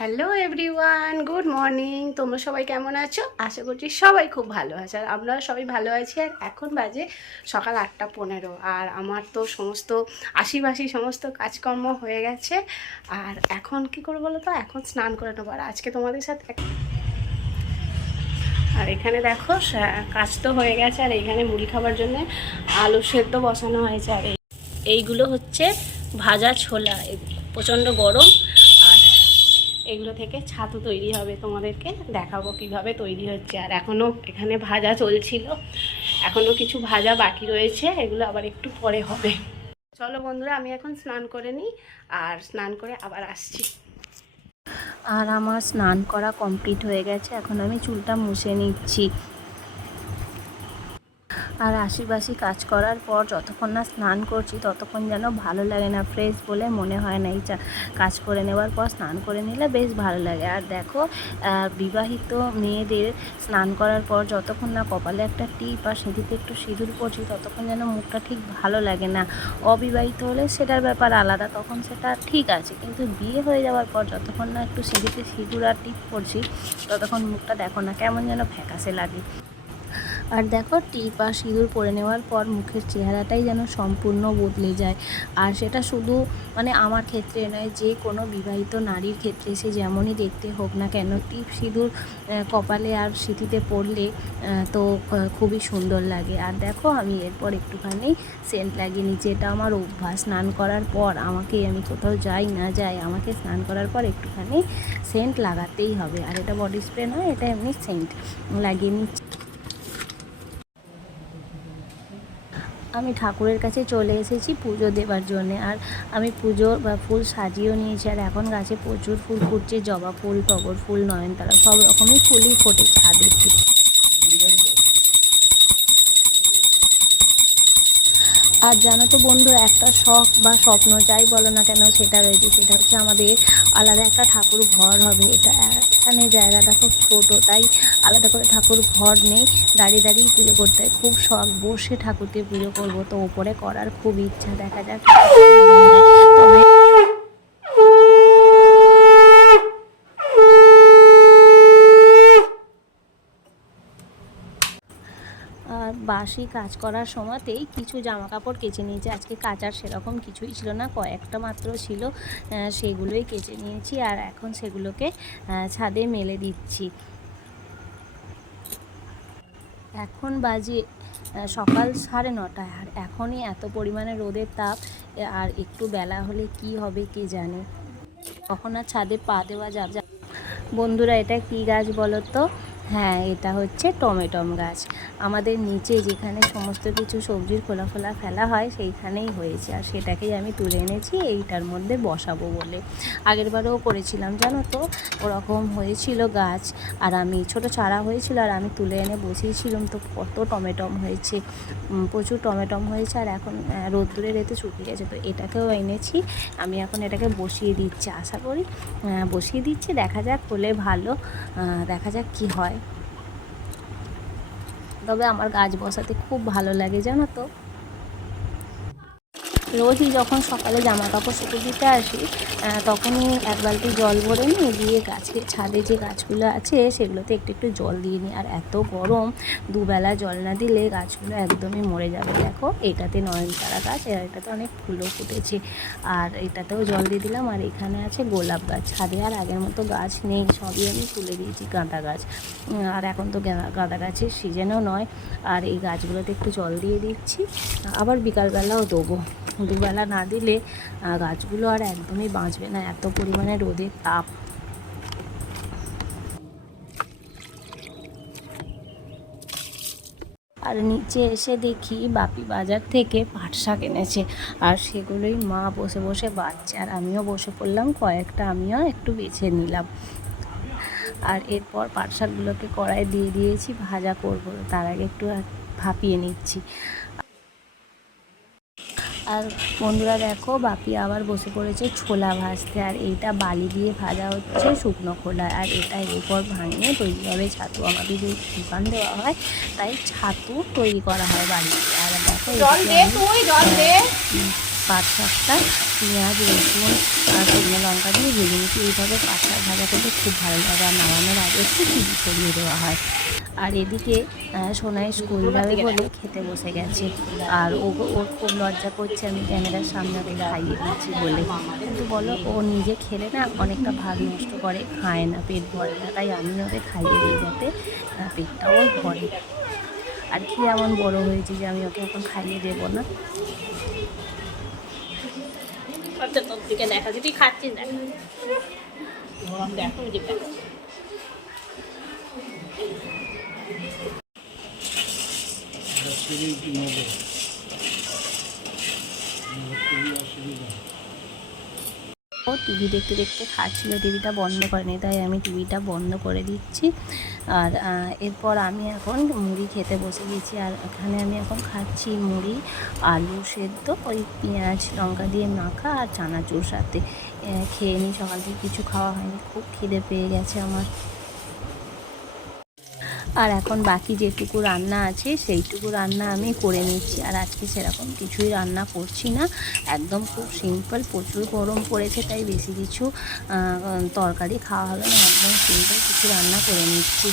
Hello everyone, good morning. তোমরা সবাই কেমন আছো? আশা করছি সবাই খুব ভালো আছে, আর আমরা সবাই ভালো আছি। আর এখন বাজে সকাল 8:15, আর আমার তো সমস্ত আশিবাসি সমস্ত কাজকর্ম হয়ে গেছে। আর এখন কি করবো বলো তো, এখন স্নান করে নেবো। আর আজকে তোমাদের সাথে আর এখানে দেখো কাজ তো হয়ে গেছে, আর এখানে মুড়ি খাবার জন্য আলু সেদ্ধ বসানো হয়েছে। আর এইগুলো হচ্ছে ভাজা ছোলা, প্রচণ্ড গরম। আর এগুলো থেকে ছাতু তৈরি হবে, তোমাদেরকে দেখাবো কিভাবে তৈরি হচ্ছে। আর এখনও এখানে ভাজা চলছিল, এখনও কিছু ভাজা বাকি রয়েছে, এগুলো আবার একটু পরে হবে। চলো বন্ধুরা, আমি এখন স্নান করে নিই, আর স্নান করে আবার আসছি। আর আমার স্নান করা কমপ্লিট হয়ে গেছে, এখন আমি চুলটা মুছে নিচ্ছি। আর আশিবাসি কাজ করার পর যতক্ষণ না স্নান করছি ততক্ষণ যেন ভালো লাগে না, ফ্রেশ বলে মনে হয় না। এই কাজ করে নেওয়ার পর স্নান করে নিলে বেশ ভালো লাগে। আর দেখো, বিবাহিত মেয়েদের স্নান করার পর যতক্ষণ না কপালে একটা টিপ আর সিঁথিতে একটু সিঁদুর পড়ছি ততক্ষণ যেন মুখটা ঠিক ভালো লাগে না। অবিবাহিত হলে সেটার ব্যাপার আলাদা, তখন সেটা ঠিক আছে, কিন্তু বিয়ে হয়ে যাওয়ার পর যতক্ষণ না একটু সিঁথিতে সিঁদুর আর টিপ পড়ছি ততক্ষণ মুখটা দেখো না কেমন যেন ফ্যাকাসে লাগে। আর দেখো, টিপ আর সিঁদুর পরে নেওয়ার পর মুখের চেহারাটাই যেন সম্পূর্ণ বদলে যায়। আর সেটা শুধু আমার ক্ষেত্রে নয়, যে কোনো বিবাহিত নারীর ক্ষেত্রে সে যেমনই দেখতে হোক না কেন, টিপ সিঁদুর কপালে আর সিঁথিতে পরলে তো খুবই সুন্দর লাগে। আর দেখো, আমি এরপর একটুখানি সেন্ট লাগিয়ে নিচ্ছি। এটা আমার অভ্যাস, স্নান করার পর আমি কোথাও যাই না যাই, আমাকে স্নান করার পর একটুখানি সেন্ট লাগাতেই হবে। আর এটা বডি স্প্রে নয়, এটা এমনি সেন্ট লাগিয়ে নিচ্ছি। আমি ঠাকুরের কাছে চলে এসেছি পুজো দেবার জন্যে। আর আমি পুজো বা ফুল সাজিয়েও নিয়েছি। আর এখন গাছে প্রচুর ফুল ফুটছে, জবা ফুল, টগর ফুল, নয়নতারা, সব রকমই ফুলই ফোটে ছাদে। আর জানো তো বন্ধুরা, একটা শখ বা স্বপ্ন যাই বলো না কেন সেটা রয়েছে, সেটা হচ্ছে আমাদের আলাদা একটা ঠাকুর ঘর হবে। এখানে জায়গাটা খুব ছোটো, তাই আলাদা করে ঠাকুর ঘর নেই, দাঁড়িয়ে দাঁড়িয়ে পুজো করতে হয়। খুব শখ, বসে ঠাকুরকে পুজো করবো, তো ওপরে করার খুব ইচ্ছা। দেখা যাক তবে আর বাসি কাজ করার সময়তেই কিছু জামা কাপড় কেচে নিয়েছি। আজকে কাচার সেরকম কিছুই ছিল না, কয়েকটা মাত্র ছিল, সেগুলোই কেচে নিয়েছি। আর এখন সেগুলোকে ছাদে মেলে দিচ্ছি। এখন বাজে সকাল 9:30, আর এখনই এত পরিমাণে রোদের তাপ। আর একটু বেলা হলে কি হবে কে জানে, কখন আর ছাদে পা দেওয়া যাবে। বন্ধুরা, এটা কি গাছ বলো তো? হ্যাঁ, এটা হচ্ছে টমেটম গাছ। আমাদের নিচে যেখানে সমস্ত কিছু সবজির খোলা ফেলা হয় সেইখানেই হয়েছে, আর সেটাকেই আমি তুলে এনেছি এইটার মধ্যে বসাবো বলে। আগেরবারেও করেছিলাম জানো তো, ওরকম হয়েছিল গাছ, আর আমি ছোটো চারা হয়েছিল আর আমি তুলে এনে বসিয়েছিলাম, তো কত টমেটম হয়েছে, প্রচুর টমেটম হয়েছে। আর এখন রোদ্দুরের এতে শুকিয়ে গেছে, তো এটাকেও এনেছি। আমি এখন এটাকে বসিয়ে দিচ্ছি, আশা করি বসিয়ে দিচ্ছি, দেখা যাক হলে ভালো, দেখা যাক কি হয়। তবে আমার গাছ বসাতে খুব ভালো লাগে জানো তো। রোজই যখন সকালে জামা কাপড় শুকিয়ে দিতে আসি, তখনই এক বালতি জল ভরে নিয়ে গিয়ে গাছের ছাদে যে গাছগুলো আছে সেগুলোতে একটু একটু জল দিয়ে নিই। আর এত গরম, দুবেলা জল না দিলে গাছগুলো একদমই মরে যাবে। দেখো, এটাতে নয়নতারা গাছ, আর এটাতে অনেক ফুলও ফুটেছে, আর এটাতেও জল দিয়ে দিলাম। আর এখানে আছে গোলাপ গাছ। ছাদে আর আগের মতো গাছ নেই, সবই আমি তুলে দিয়েছি। গাঁদা গাছ, আর এখন তো গাঁদা গাছের সিজনও নয়। আর এই গাছগুলোতে একটু জল দিয়ে দিচ্ছি, আবার বিকালবেলাও দেবো। দুবেলা না দিলে গাছগুলো আর একদমই বাঁচবে না, এত পরিমাণে রোদের তাপ। আর নিচে এসে দেখি বাপি বাজার থেকে পাট শাক এনেছে, আর সেগুলোই মা বসে বসে বাছছে, আর আমিও বসে পড়লাম, কয়েকটা আমিও একটু বেছে নিলাম। আর এরপর পাট শাকগুলোকে কড়াইয়ে দিয়ে দিয়েছি, ভাজা করবো, তার আগে একটু ভাপিয়ে নিচ্ছি। আর বন্ধুরা দেখো, বাপি আবার বসে পড়েছে ছোলা ভাজতে। আর এইটা বালি দিয়ে ভাজা হচ্ছে, শুকনো খোলা। আর এটা এরপর ভাঙিয়ে তৈরি হবে ছাতু। আমাদের যে দোকান দেওয়া হয় তাই ছাতু তৈরি করা হয় বাড়িতে। আর দেখো, জল দে, তুই জল দে। পাট শাকটা পেঁয়াজ রসুন আর শুকনো লঙ্কা দিয়ে ভেজে নিচ্ছি। এইভাবে পাট শাক ভাজা করতে খুব ভালো লাগে, আর নামানোর আগে একটু চিনি ছড়িয়ে দেওয়া হয়। আর এদিকে সোনাই স্কুল যাবে বলে খেতে বসে গেছে, আর ওর খুব লজ্জা করছে আমি ক্যামেরার সামনে ওকে খাইয়ে দিচ্ছি বলে। কিন্তু বলো, ও নিজে খেলে না অনেকটা ভাত নষ্ট করে, খায় না, পেট ভরে না, তাই আমি ওকে খাইয়ে দিই যাতে পেটটাও ভরে। আর কি এমন বড় হয়েছে যে আমি ওকে এখন খাইয়ে দেবো না। আচ্ছা, তোর দিকে দেখা তুই খাচ্ছিস, দেখা দেখো যে দেখা। ও টিভি দেখতে দেখতে খাচ্ছিল, টিভিটা বন্ধ করেনি, তাই আমি টিভিটা বন্ধ করে দিচ্ছি। আর এরপর আমি এখন মুড়ি খেতে বসে গেছি, আর এখানে আমি এখন খাচ্ছি মুড়ি, আলু সেদ্ধ, ওই পেঁয়াজ লঙ্কা দিয়ে মাখা আর চানাচুর সাথে খেয়ে নিই। সকাল থেকে কিছু খাওয়া হয়নি, খুব খিদে পেয়ে গেছে আমার। আর এখন বাকি যেটুকু রান্না আছে সেইটুকু রান্না আমি করে নিচ্ছি। আর আজকে সেরকম কিছুই রান্না করছি না, একদম খুব সিম্পল। প্রচুর গরম পড়েছে, তাই বেশি কিছু তরকারি খাওয়া হবে না, একদম সিম্পল কিছু রান্না করে নিচ্ছি।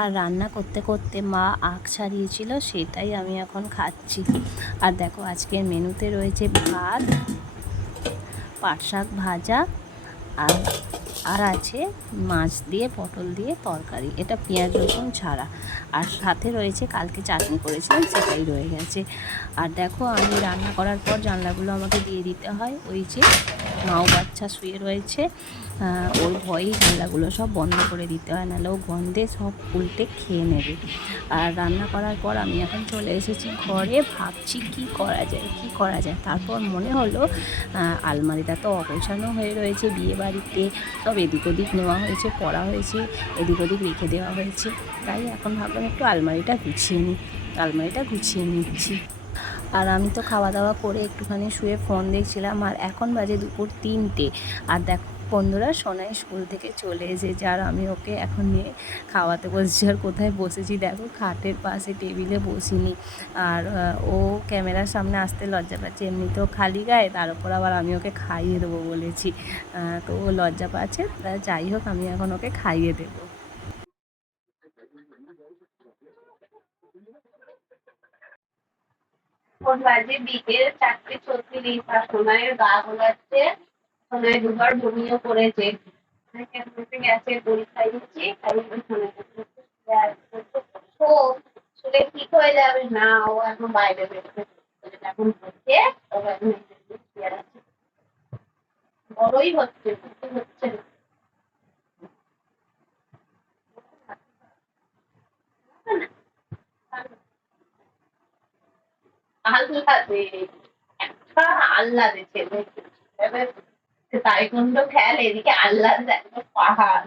আর রান্না করতে করতে মা আখ ছাড়িয়েছিল, সেটাই আমি এখন খাচ্ছি। আর দেখো, আজকের মেনুতে রয়েছে ভাত, পাট শাক ভাজা, আর আর আছে মাছ দিয়ে পটল দিয়ে তরকারি, এটা পেঁয়াজ রসুন ছাড়া। আর সাথে রয়েছে কালকে চাটনি করেছিলাম, সেটাই রয়ে গেছে। আর দেখো, আমি রান্না করার পর জানলাগুলো আমাকে দিয়ে দিতে হয়। ওই যে মাও বাচ্চা শুয়ে রয়েছে, ওর ভয়েই জানলাগুলো সব বন্ধ করে দিতে হয়, নাহলে ও গন্ধে সব উল্টে খেয়ে নেবে। আর রান্না করার পর আমি এখন চলে এসেছি ঘরে, ভাবছি কি করা যায়। তারপর মনে হলো আলমারিটা তো অগোছানো হয়ে রয়েছে, বিয়ে বাড়িতে সব এদিক ওদিক নেওয়া হয়েছে, পড়া হয়েছে, এদিক ওদিক রেখে দেওয়া হয়েছে, তাই এখন ভাবলাম একটু আলমারিটা গুছিয়ে নিচ্ছি। আর আমি তো খাওয়া দাওয়া করে একটুখানি শুয়ে ফোন দেখছিলাম, আর এখন বাজে দুপুর 3টে। আর দেখো বন্ধুরা, সোনাই স্কুল থেকে চলে এসেছে, আর আমি ওকে এখন নিয়ে খাওয়াতে বসেছি। আর কোথায় বসেছি দেখো, খাটের পাশে, টেবিলে বসিনি। আর ও ক্যামেরার সামনে আসতে লজ্জা পাচ্ছে, এমনিতেও খালি গায়ে, তার উপর আবার আমি ওকে খাইয়ে দেবো বলেছি, তো ও লজ্জা পাচ্ছে। যাই হোক, আমি এখন ওকে খাইয়ে দেবো। এখন বাজে বিকেল 4:36, আর সোনাইয়ের গা গোলাচ্ছে, সোনাই দুবার বমিও করেছে, গেছে পরীক্ষা দিচ্ছি, শুলে ঠিক হয়ে যাবে না, ও এখন বাইরে বেরোবে, এখন হচ্ছে বড়ই হচ্ছে হচ্ছে না, আল্লাদে একটা আল্লাদে ছেলে, তাইকুন্ডো খেল, এদিকে আল্লাদ একটা পাহাড়।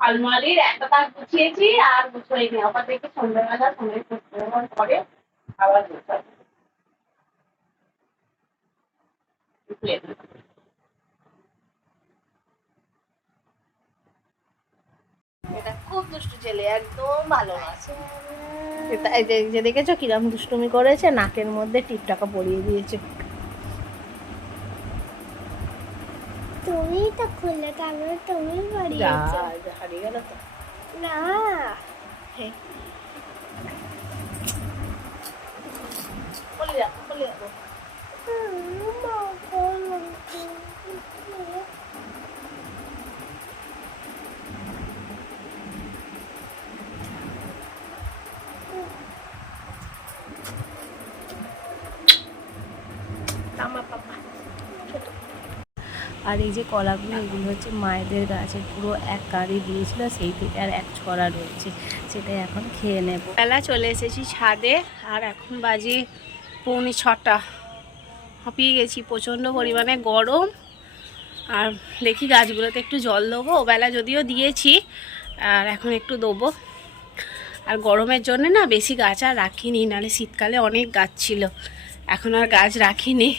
আলমারির একটা তাক গুছিয়েছি, আর গুছোইনি, আবার দেখি সন্ধ্যাবেলা সময় পরে আবার গুছাবো। এটা খুব দুষ্টু ছেলে, একদম ভালো না। এই যে দেখেছো কিরম দুষ্টুমি করেছে, নাকের মধ্যে টিপটাকা পরিয়ে দিয়েছে। তুমি তো খুললে, তারপরে তুমি বাড়িয়েছো। হারিয়ে গেল তো না, বলে যাবো। মা বলো। আর এই যে কলাগুলো এগুলো হচ্ছে মায়েদের গাছের পুরো এক কাঁড়ি দিয়েছিল, সেই থেকে আর এক ছড়া রয়েছে, সেটাই এখন খেয়ে নেব। বেলা চলে এসেছি ছাদে, আর এখন বাজে 6:45। হাঁপিয়ে গেছি, প্রচণ্ড পরিমাণে গরম। আর দেখি গাছগুলোতে একটু জল দেবো, ওবেলা যদিও দিয়েছি, আর এখন একটু দেবো। আর গরমের জন্য না বেশি গাছ আর রাখিনি, নাহলে শীতকালে অনেক গাছ ছিল, এখন আর গাছ রাখিনি।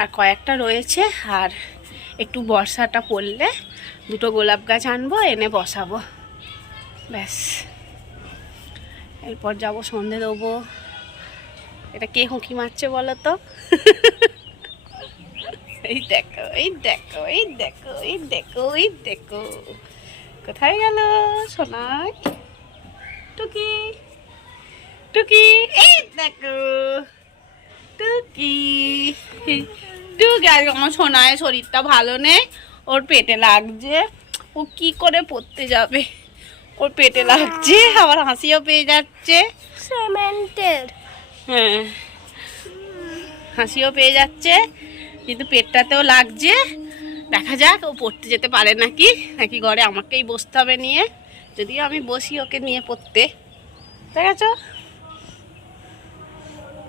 আর কয়েকটা রয়েছে, আর একটু বর্ষাটা পড়লে 2টো গোলাপ গাছ আনবো, এনে বসাবো, ব্যাস। এরপর যাব সন্ধে দেবো। এটা কে হুঁকি মারছে বলো তো? এই দেখো, এই দেখো, এই দেখো, এই দেখো, এই দেখো, কোথায় গেল সোনাই? টুকি, টুকি, এই দেখো টুকি, টুকি। আজকে আমার সোনায় শরীরটা ভালো নেই, ওর পেটে লাগছে, ও কি করে পড়তে যাবে, ওর পেটে লাগছে, আবার হাসিও পেয়ে যাচ্ছে। সিমেন্টের হ্যাঁ, হাসিও পেয়ে যাচ্ছে, কিন্তু পেটটাতেও লাগছে। দেখা যাক ও পড়তে যেতে পারে নাকি, নাকি ঘরে আমাকেই বসতে হবে নিয়ে। যদিও আমি বসি ওকে নিয়ে পড়তে। ঠিক আছে,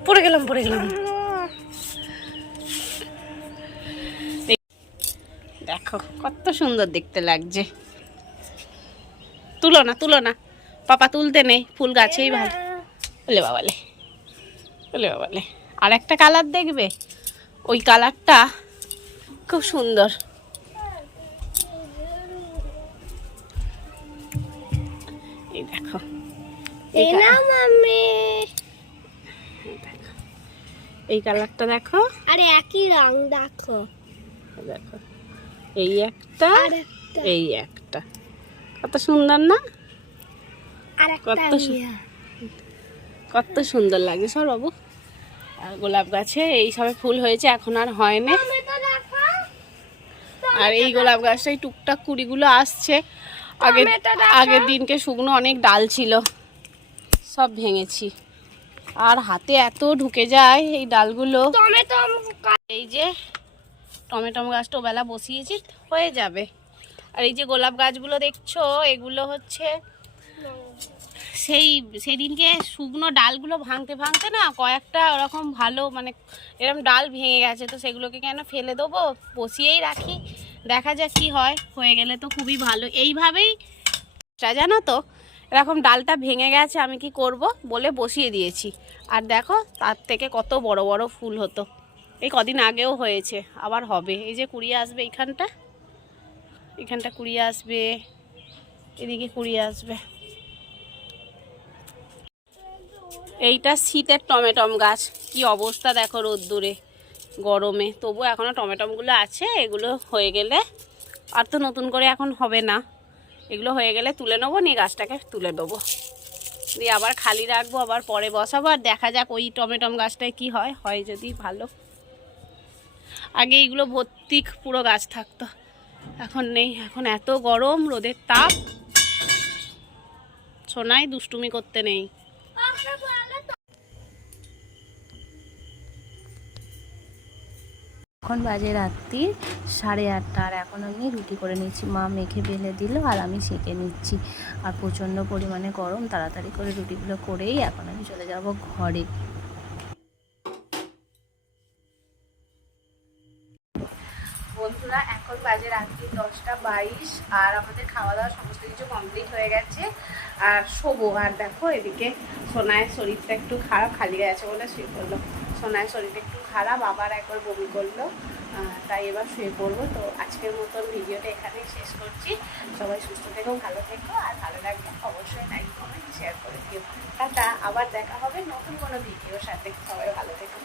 পড়ে গেলাম, পড়ে গেলাম। দেখো কত সুন্দর দেখতে লাগছে। তুলো না, তুলো না, পাপা তুলতে নেই, ফুল গাছেই ভালো। বলে বাবালে, বলে বাবালে। আর একটা কালার দেখবে, ওই কালারটা খুব সুন্দর। এই দেখো, এই না মাম্মি, দেখো, এই কালারটা দেখো, আরে একই রং দেখো, দেখো, এই একটা, আর একটা, এই একটা, কত সুন্দর না? আর একটা কত কত সুন্দর লাগে সর বাবু। আর গোলাপ গাছে এই সবে ফুল হয়েছে, এখন আর হয় না। আর এই গোলাপ গাছটাই টুকটাক কুড়িগুলো আসছে। আগের দিনকে শুকনো অনেক ডাল ছিল, সব ভেঙেছি। আর হাতে এত ঢুকে যায় এই ডালগুলো। এই যে টমেটো গাছটা বেলা বসিয়েছি, হয়ে যাবে। আর এই যে গোলাপ গাছগুলো দেখছো, এগুলো হচ্ছে সেদিনকে শুকনো ডালগুলো ভাঙতে ভাঙতে না কয়েকটা ওরকম ভালো, মানে এরকম ডাল ভেঙে গেছে, তো সেগুলোকে কেন ফেলে দেবো, বসিয়েই রাখি, দেখা যাক কি হয়। হয়ে গেলে তো খুবই ভালো। এইভাবেই জানো তো, এরকম ডালটা ভেঙে গেছে, আমি কি করব বলে বসিয়ে দিয়েছি। আর দেখো তার থেকে কত বড় বড় ফুল হতো, এই কদিন আগেও হয়েছে, আবার হবে। এই যে কুড়িয়ে আসবে, এইখানটা, এখানটা কুড়িয়ে আসবে, এদিকে কুড়িয়ে আসবে। এইটা শীতের টমেটম গাছ, কি অবস্থা দেখো রোদ্দুরে গরমে, তবু এখনও টমেটমগুলো আছে। এগুলো হয়ে গেলে, আর তো নতুন করে এখন হবে না, এগুলো হয়ে গেলে তুলে নেবো, নিয়ে গাছটাকে তুলে দেবো, দিয়ে আবার খালি রাখবো, আবার পরে বসাবো। আর দেখা যাক ওই টমেটম গাছটায় কি হয়, হয় যদি ভালো। আগে এইগুলো ভর্তি পুরো গাছ থাকতো, এখন নেই, এখন এত গরম, রোদের তাপ, সোনাই দুষ্টুমি করতে নেই। এখন বাজে রাত্রি 8:30, আর এখন আমি রুটি করে নিচ্ছি। মা মেখে বেলে দিল, আর আমি সেঁকে নিচ্ছি। আর প্রচণ্ড পরিমাণে গরম, তাড়াতাড়ি করে রুটিগুলো করেই এখন আমি চলে যাব ঘরে। বন্ধুরা, এখন বাজে রাত্রি 10:22, আর আমাদের খাওয়া দাওয়া সমস্ত কিছু কমপ্লিট হয়ে গেছে, আর শোবো। আর দেখো এদিকে সোনায়ের শরীরটা একটু খারাপ, খালি গায়ে আছে বলে শুয়ে পড়লো। সোনায়ের শরীরটা একটু খারাপ, আবার একবার বমি করলো, তাই এবার শুয়ে পড়বো। তো আজকের মতন ভিডিওটা এখানেই শেষ করছি। সবাই সুস্থ থেকো, ভালো থেকো, আর ভালো লাগলে অবশ্যই লাইক কমেন্ট শেয়ার করে দিও। টাটা, আবার দেখা হবে নতুন কোনো ভিডিওর সাথে। সবাই ভালো থেকো।